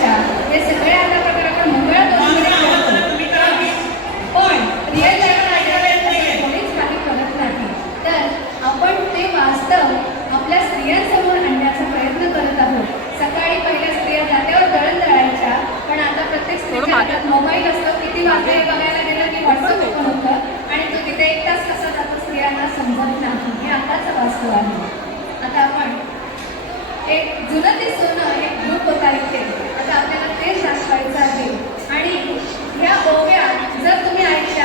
भाषा सगळे आता पण कोणीच करत नाही. तर आपण ते वास्तव आपल्या स्त्रियांसमोर आणण्याचा प्रयत्न करत आहोत. सकाळी स्त्रिया जात्यावर पण आता प्रत्येक हातात असतो. किती बघायला गेलं की होतं. आणि तो तिथे एक तास कसा स्त्रियांना हे आताच वास्तव आहे. आता आपण एक जुनं ते सोनं एक ग्रुप होता इथे. आपल्याला ते दाखवायचं आहे. आणि या ओव्या जर तुम्ही ऐकल्या